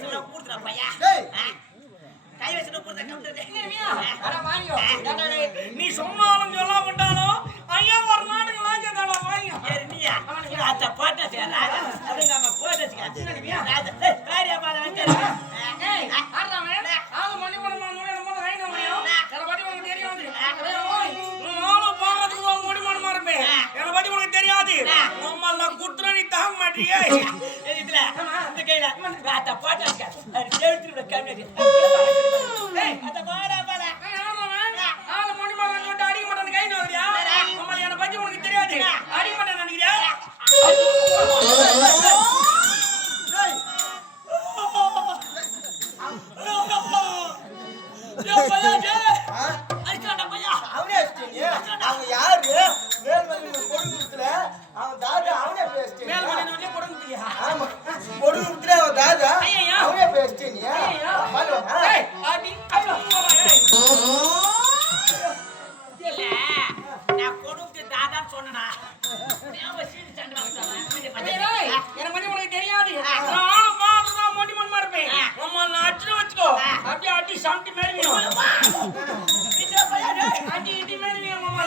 வச்சுனா கூடுறா பையா கை வச்சுட்டு கூடுறா கவுண்டர் அட வாங்கியோ நீ சொன்னாலும் சொல்ல மாட்டாலும் ஐயா ஒரு நாட்டுக்கு வாங்கியதாடா வாங்கி சரி நீயா அத்த போட்டா ராஜா அப்படிங்க நம்ம போட்டா ராஜா காரியா பாத வந்து ஏய் ஆடுறானே ஆளு மணி மணமா மூணு நம்ம ரைட் முடியும் என பத்தி உனக்கு தெரியாது நாம பாக்கிறதுக்கு தான் மணி மணமா இருப்பேன் என பத்தி உனக்கு தெரியாது நம்மள குத்துற நீ தாங்க மாட்டியே இதுல இந்த கையில அத்த போட்டா அது சேவிட்டு கம்மி ஏய் அத்த பாடா பாடா ஆளு மணி மணமா சொல்லிட்டு அடிக்க மாட்டானே கை நோறியா நம்மள என பத்தி உனக்கு தெரியாது அடிக்க மாட்டானே நினைக்கிறியா அவங்க யாரு மேல்மலை கொடுக்குறதுல அவன் தாதா அவனே பேசிட்டேன் மேல்மலை கொடுக்குறியா ஆமா கொடுக்குறதுல அவன் தாதா அவனே பேசிட்டேன் ஏய் அடி ஐயோ இல்ல நான் கொடுத்து தாதா சொன்னடா நான் சீடி சண்டை ஏய் எனக்கு மணி உனக்கு தெரியாது நானும் பாத்துறா மணி மணமா இருப்பேன் நம்ம அடிச்சு வச்சுக்கோ அப்படியே அடி சாந்தி மேல்வியும் இது பையா அடி இடி மேல்வியும் மாமா